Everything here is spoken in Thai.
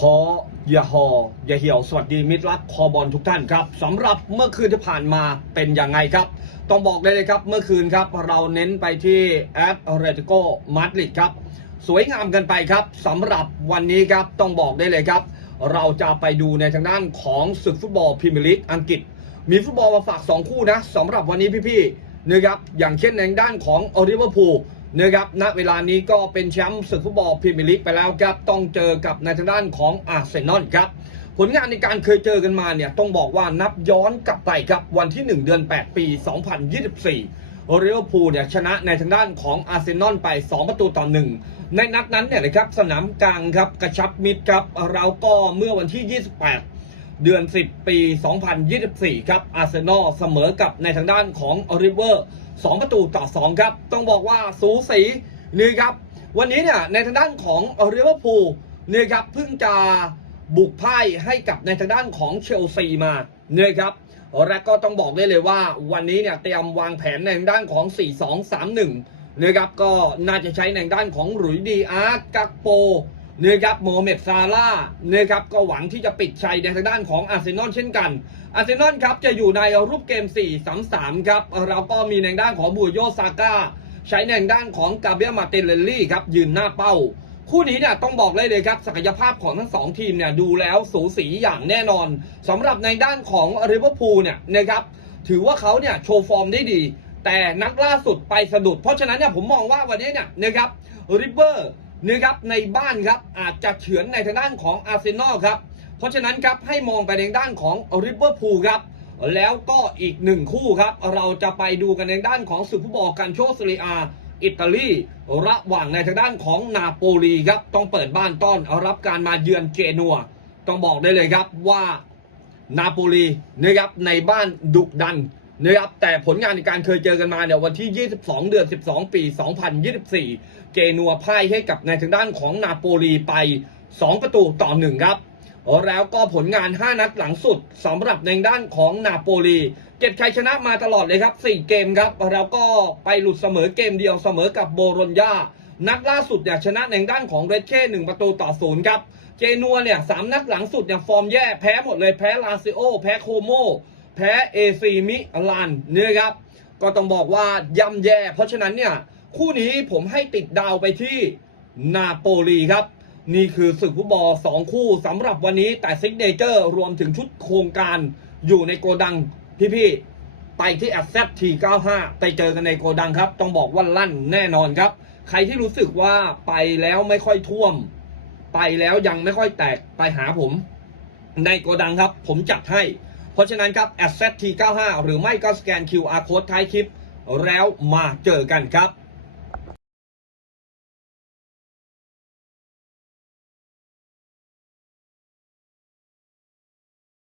ท้อ อย่าหออย่าเหี่ยวสวัสดีมิตรรักคอบอลทุกท่านครับสำหรับเมื่อคืนที่ผ่านมาเป็นยังไงครับ ต้องบอกเลยนะครับเมื่อคืนครับเราเน้นไปที่แอตเลติโกมาดริดครับ สวยงามกันไปครับสำหรับวันนี้ครับต้องบอกได้เลยครับ เราจะไปดูในทางด้านของศึกฟุตบอลพรีเมียร์ลีกอังกฤษ มีฟุตบอลมาฝาก 2 คู่นะสำหรับวันนี้พี่ๆนะครับอย่างเช่นในด้านของอลิเวอร์พูล นะครับณเวลานี้ก็เป็นแชมป์ศึกฟุตบอลพรีเมียร์ลีกไปแล้วครับ ต้องเจอกับในทางด้านของอาร์เซนอลครับผลงานในการเคยเจอกันมาเนี่ยต้องบอกว่านับย้อนกลับไปครับวันที่ 1 เดือน 8 ปี 2024เรียวพูเนี่ยชนะในทางด้านของอาร์เซนอลไป 2 ประตูต่อ 1 ในนัดนั้นเนี่ยนะครับสนามกลางครับกระชับมิตรครับเราก็เมื่อวันที่ 28 เดือน 10 ปี 2024 ครับอาร์เซนอลเสมอกับในทางด้านของริเวอร์ 2 ประตูต่อ 2 ครับ ต้องบอกว่าสูสีนี่ครับ วันนี้เนี่ยในทางด้านของเรเวอร์พูลเนี่ยครับเพิ่งจะบุกพ่ายให้กับในทางด้านของเชลซีมาเนี่ยครับและก็ต้องบอกได้เลยว่าวันนี้เนี่ยเตรียมวางแผนในทางด้านของ 4-2-3-1นะครับก็น่าจะใช้ในทางด้านของหลุยดีอาร์กักโป นะครับโมเม็ดซาร่านะครับก็หวังที่จะปิดชัยในทางด้านของอาร์เซนอลเช่นกันอาร์เซนอลครับจะอยู่ในรูปเกม 4-3-3 ครับเราก็มีในด้านของบูโยซาก้าใช้ในด้านของกาเบียมาเตเลลลี่ครับยืนหน้าเป้า คู่นี้เนี่ยต้องบอกเลยเลยครับศักยภาพของทั้งสองทีมเนี่ยดูแล้วสูสีอย่างแน่นอนสำหรับในด้านของริเวอร์พูลเนี่ยนะครับถือว่าเขาเนี่ยโชว์ฟอร์มได้ดี แต่นักล่าสุดไปสะดุด เพราะฉะนั้นเนี่ยผมมองว่าวันนี้เนี่ยนะครับริเวอร์ นะครับในบ้านครับอาจจะเฉือนในทางด้านของอาร์เซนอลครับเพราะฉะนั้นครับให้มองไปในด้านของริเวอร์พูลครับแล้วก็อีกหนึ่งคู่ครับ เราจะไปดูกันในด้านของศึกฟุตบอลการโชว์ซีเรียอิตาลีระหว่างในทางด้านของนาโปลีครับต้องเปิดบ้านต้อนรับการมาเยือนเจนัวต้องบอกได้เลยครับว่านาโปลีนะครับในบ้านดุดัน นะครับแต่ผลงานในการเคยเจอกันมาเนี่ยวันที่ 22 เดือน 12 ปี 2024 เกนัวพ่ายให้กับในทางด้านของนาโปลีไป 2 ประตูต่อ 1 ครับ แล้วก็ผลงาน 5 นัดหลังสุดสำหรับในด้านของนาโปลีเก็บชัยชนะมาตลอดเลยครับ 4 เกมครับ แล้วก็ไปหลุดเสมอเกมเดียวเสมอกับโบโรญญานัดล่าสุดเนี่ยชนะในด้านของเรดเช่หนึ่งประตูต่อศูนย์ครับเจนัวเนี่ยสามนัดหลังสุดเนี่ยฟอร์มแย่แพ้หมดเลยแพ้ลาซิโอ แพ้โคโม แพ้เอซีมิลานเนี่ยครับ ก็ต้องบอกว่าย่ำแย่ เพราะฉะนั้นเนี่ย คู่นี้ผมให้ติดดาวไปที่นาโปลีครับ นี่คือศึกฟุตบอล2คู่สำหรับวันนี้แต่ซิกเนเจอร์รวมถึงชุดโครงการอยู่ในโกดังพี่ๆไปที่แอ z ซที95 ไปเจอกันในโกดังครับ ต้องบอกว่าลั่นแน่นอนครับ ใครที่รู้สึกว่าไปแล้วไม่ค่อยท่วม ไปแล้วยังไม่ค่อยแตกไปหาผม ในโกดังครับ ผมจัดให้ ราะฉะนั้นครับ a s s e t T95 หรือไม่ก็สแกน QR code ท้ายคลิป แล้วมาเจอกันครับ